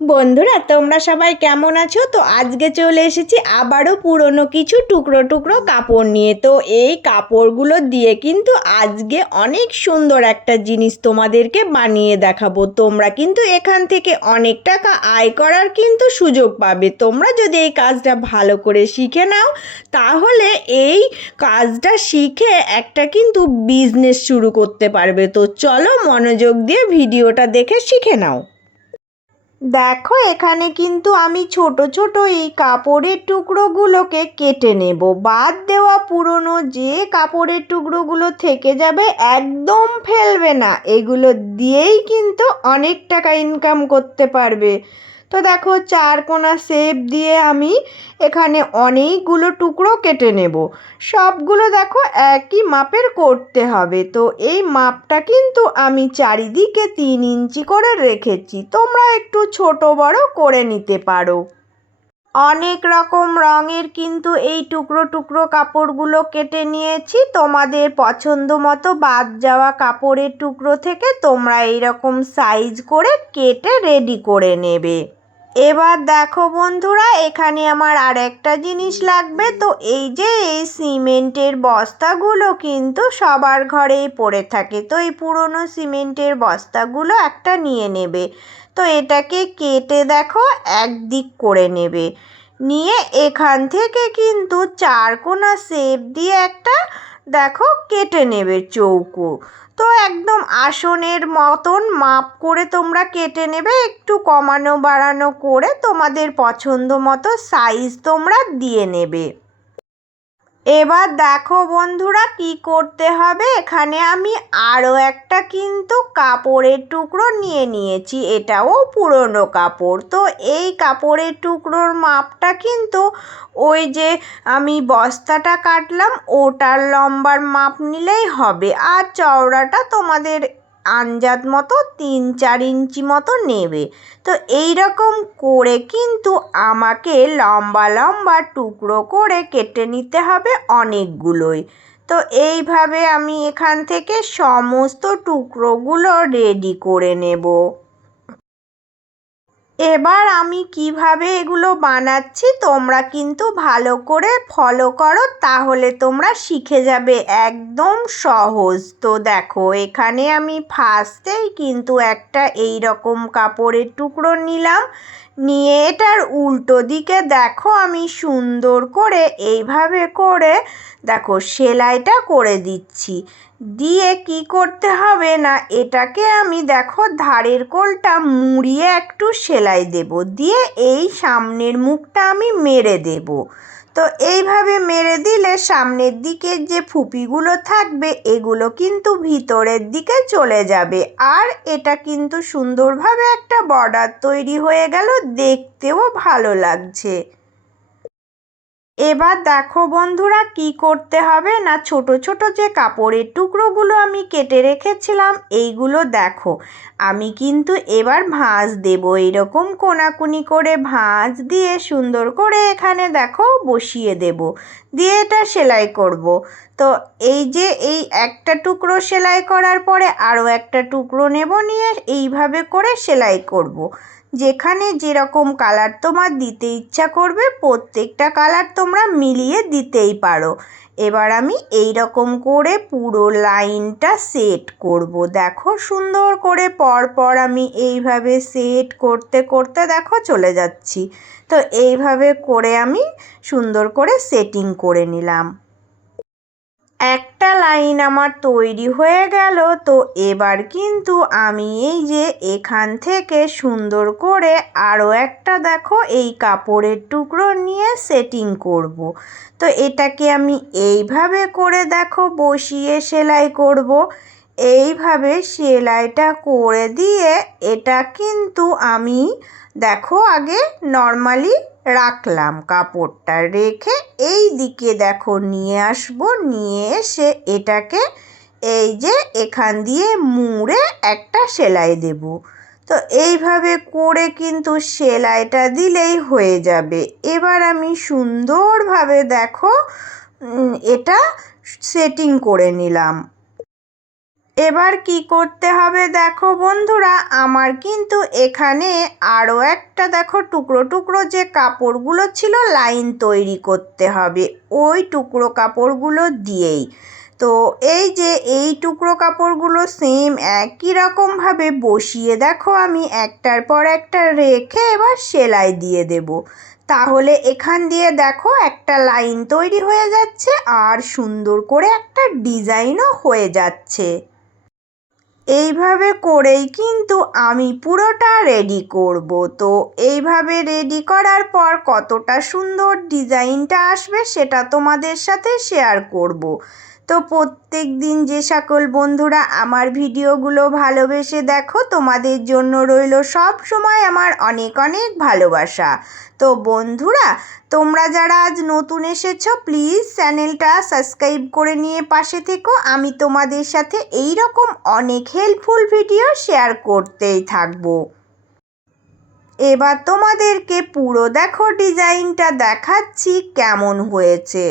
বন্ধুরা, তোমরা সবাই কেমন আছো? তো আজকে চলে এসেছি আবারও পুরনো কিছু টুকরো টুকরো কাপড় নিয়ে। তো এই কাপড়গুলো দিয়ে কিন্তু আজকে অনেক সুন্দর একটা জিনিস তোমাদেরকে বানিয়ে দেখাবো। তোমরা কিন্তু এখান থেকে অনেক টাকা আয় করার কিন্তু সুযোগ পাবে। তোমরা যদি এই কাজটা ভালো করে শিখে নাও, তাহলে এই কাজটা শিখে একটা কিন্তু বিজনেস শুরু করতে পারবে। তো চলো মনোযোগ দিয়ে ভিডিওটা দেখে শিখে নাও। দেখো, এখানে কিন্তু আমি ছোট ছোট এই কাপড়ের টুকরোগুলোকে কেটে নেব। বাদ দেওয়া পুরনো যে কাপড়ের টুকরোগুলো থেকে যাবে একদম ফেলবে না, এগুলো দিয়েই কিন্তু অনেক টাকা ইনকাম করতে পারবে। তো দেখো, চারকোনা শেপ দিয়ে আমি এখানে অনেকগুলো টুকরো কেটে নেব। সবগুলো দেখো একই মাপের করতে হবে। তো এই মাপটা কিন্তু আমি চারিদিকে 3 ইঞ্চি করে রেখেছি, তোমরা একটু ছোট বড় করে নিতে পারো। অনেক রকম রঙের কিন্তু এই টুকরো টুকরো কাপড়গুলো কেটে নিয়েছি। তোমাদের পছন্দ মতো বাদ যাওয়া কাপড়ের টুকরো থেকে তোমরা এইরকম সাইজ করে কেটে রেডি করে নেবে। এবার দেখো বন্ধুরা, এখানে আমার আর একটা জিনিস লাগবে। তো এই যে এই সিমেন্টের বস্তাগুলো কিন্তু সবার ঘরেই পড়ে থাকে। তো এই পুরনো সিমেন্টের বস্তাগুলো একটা নিয়ে নেবে। তো এটাকে কেটে দেখো একদিক করে নেবে। নিয়ে এখান থেকে কিন্তু চারকোনা শেপ দিয়ে একটা দেখো কেটে নেবে চৌকো। তো একদম আসনের মতন মাপ করে তোমরা কেটে নেবে, একটু কমানো বাড়ানো করে তোমাদের পছন্দ মতো সাইজ তোমরা দিয়ে নেবে। এবার দেখো বন্ধুরা, কি করতে হবে। এখানে আমি আরও একটা কিন্তু কাপড়ের টুকরো নিয়ে নিয়েছি, এটাও পুরনো কাপড়। তো এই কাপড়ের টুকরোর মাপটা কিন্তু ওই যে আমি বস্তাটা কাটলাম ওটার লম্বার মাপ নিলেই হবে। আর চওড়াটা তোমাদের আন্দাজ মতো 3-4 ইঞ্চি মতো নেবে। তো এই রকম করে কিন্তু আমাকে লম্বা লম্বা টুকরো করে কেটে নিতে হবে অনেকগুলোই। তো এইভাবে আমি এখান থেকে সমস্ত টুকরোগুলো রেডি করে নেব। এবার আমি কিভাবে এগুলো বানাচ্ছি তোমরা কিন্তু ভালো করে ফলো করো, তাহলে তোমরা শিখে যাবে একদম সহজ। তো দেখো, এখানে আমি ফার্স্টেই কিন্তু একটা এই রকম কাপড়ের টুকরো নিলাম। নিয়ে এটার উল্টো দিকে দেখো আমি সুন্দর করে এইভাবে করে দেখো সেলাইটা করে দিচ্ছি। দিয়ে কি করতে হবে না, এটাকে আমি দেখো ধারের কোলটা মুড়িয়ে একটু সেলাই দেব। দিয়ে এই সামনের মুখটা আমি মেরে দেব। তো এইভাবে মেরে দিলে সামনের দিকের যে ফুপিগুলো থাকবে এগুলো কিন্তু ভিতরের দিকে চলে যাবে। আর এটা কিন্তু সুন্দরভাবে একটা বর্ডার তৈরি হয়ে গেল, দেখতেও ভালো লাগছে। এবার দেখো বন্ধুরা, কি করতে হবে না, ছোট ছোট যে কাপড়ের টুকরোগুলো আমি কেটে রেখেছিলাম এইগুলো দেখো আমি কিন্তু এবার ভাঁজ দেব। এইরকম কোনাকুনি করে ভাঁজ দিয়ে সুন্দর করে এখানে দেখো বসিয়ে দেব। দিয়ে এটা সেলাই করব। তো এই যে এই একটা টুকরো সেলাই করার পরে আরও একটা টুকরো নেব, নিয়ে এইভাবে করে সেলাই করব। যেখানে যেরকম কালার তোমার দিতে ইচ্ছা করবে প্রত্যেকটা কালার তোমরা মিলিয়ে দিতেই পারো। এবার আমি এই রকম করে পুরো লাইনটা সেট করব। দেখো সুন্দর করে পরপর আমি এইভাবে সেট করতে করতে দেখো চলে যাচ্ছি। তো এইভাবে করে আমি সুন্দর করে সেটিং করে নিলাম। একটা লাইন আমার তৈরি হয়ে গেল। তো এবার কিন্তু আমি এই যে এখান থেকে সুন্দর করে আরও একটা দেখো এই কাপড়ের টুকরো নিয়ে সেটিং করব। তো এটাকে আমি এইভাবে করে দেখো বসিয়ে সেলাই করব। এইভাবে সেলাইটা করে দিয়ে এটা কিন্তু আমি দেখো আগে নর্মালি রাখলাম, কাপড়টা রেখে এই দিকে দেখো নিয়ে আসবো। নিয়ে এসে এটাকে এই যে এখান দিয়ে মুড়ে একটা সেলাই দেব। তো এইভাবে করে কিন্তু সেলাইটা দিলেই হয়ে যাবে। এবার আমি সুন্দরভাবে দেখো এটা সেটিং করে নিলাম। এবার কি করতে হবে দেখো বন্ধুরা, আমার কিন্তু এখানে আরও একটা দেখো টুকরো টুকরো যে কাপড়গুলো ছিল লাইন তৈরি করতে হবে ওই টুকরো কাপড়গুলো দিয়েই। তো এই যে এই টুকরো কাপড়গুলো সেম একই রকমভাবে বসিয়ে দেখো আমি একটার পর একটা রেখে এবার সেলাই দিয়ে দেব। তাহলে এখান দিয়ে দেখো একটা লাইন তৈরি হয়ে যাচ্ছে আর সুন্দর করে একটা ডিজাইনও হয়ে যাচ্ছে। এইভাবে করেই কিন্তু আমি পুরোটা রেডি করব। তো এইভাবে রেডি করার পর কতটা সুন্দর ডিজাইনটা আসবে সেটা তোমাদের সাথে শেয়ার করব। তো প্রত্যেক দিন যে সকল বন্ধুরা আমার ভিডিওগুলো ভালোবেসে দেখো তোমাদের জন্য রইল সব সময় আমার অনেক অনেক ভালোবাসা। তো বন্ধুরা, তোমরা যারা আজ নতুন এসেছো প্লিজ চ্যানেলটা সাবস্ক্রাইব করে নিয়ে পাশে থেকো। আমি তোমাদের সাথে এই রকম অনেক হেল্পফুল ভিডিও শেয়ার করতেই থাকবো। এবার তোমাদেরকে পুরো দেখো ডিজাইনটা দেখাচ্ছি কেমন হয়েছে।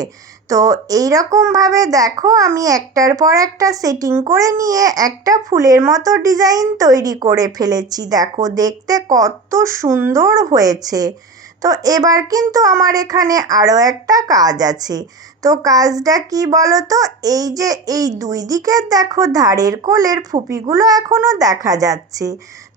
তো এই রকমভাবে দেখো আমি একটার পর একটা সেটিং করে নিয়ে একটা ফুলের মতো ডিজাইন তৈরি করে ফেলেছি। দেখো দেখতে কত সুন্দর হয়েছে। তো এবার কিন্তু আমার এখানে আরও একটা কাজ আছে। তো কাজটা কি বলো তো, এই যে এই দুই দিকের দেখো ধারের কোলের ফুপিগুলো এখনও দেখা যাচ্ছে।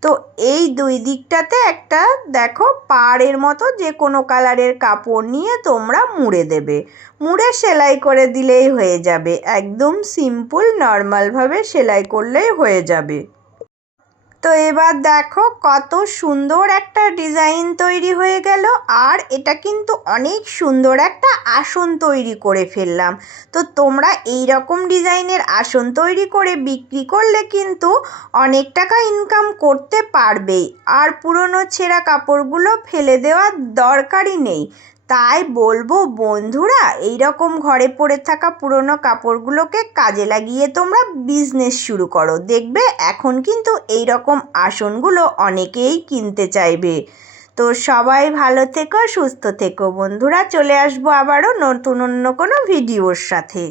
তো এই দুই দিকটাতে একটা দেখো পাড়ের মতো যে কোনো কালারের কাপড় নিয়ে তোমরা মুড়ে দেবে। মুড়ে সেলাই করে দিলেই হয়ে যাবে, একদম সিম্পল নর্মালভাবে সেলাই করলেই হয়ে যাবে। তো এবার দেখো কত সুন্দর একটা ডিজাইন তৈরি হয়ে গেল, আর এটা কিন্তু অনেক সুন্দর একটা আসন তৈরি করে ফেললাম। তো তোমরা এই রকম ডিজাইনের আসন তৈরি করে বিক্রি করলে কিন্তু অনেক টাকা ইনকাম করতে পারবেই, আর পুরনো ছেঁড়া কাপড়গুলো ফেলে দেওয়ার দরকারই নেই। তাই বলবো বন্ধুরা, এই রকম ঘরে পড়ে থাকা পুরনো কাপড়গুলোকে কাজে লাগিয়ে তোমরা বিজনেস শুরু করো, দেখবে এখন কিন্তু এই রকম আসনগুলো অনেকেই কিনতে চাইবে। তো সবাই ভালো থেকো, সুস্থ থেকো বন্ধুরা। চলে আসবো আবারও নতুন অন্য কোনো ভিডিওর সাথে।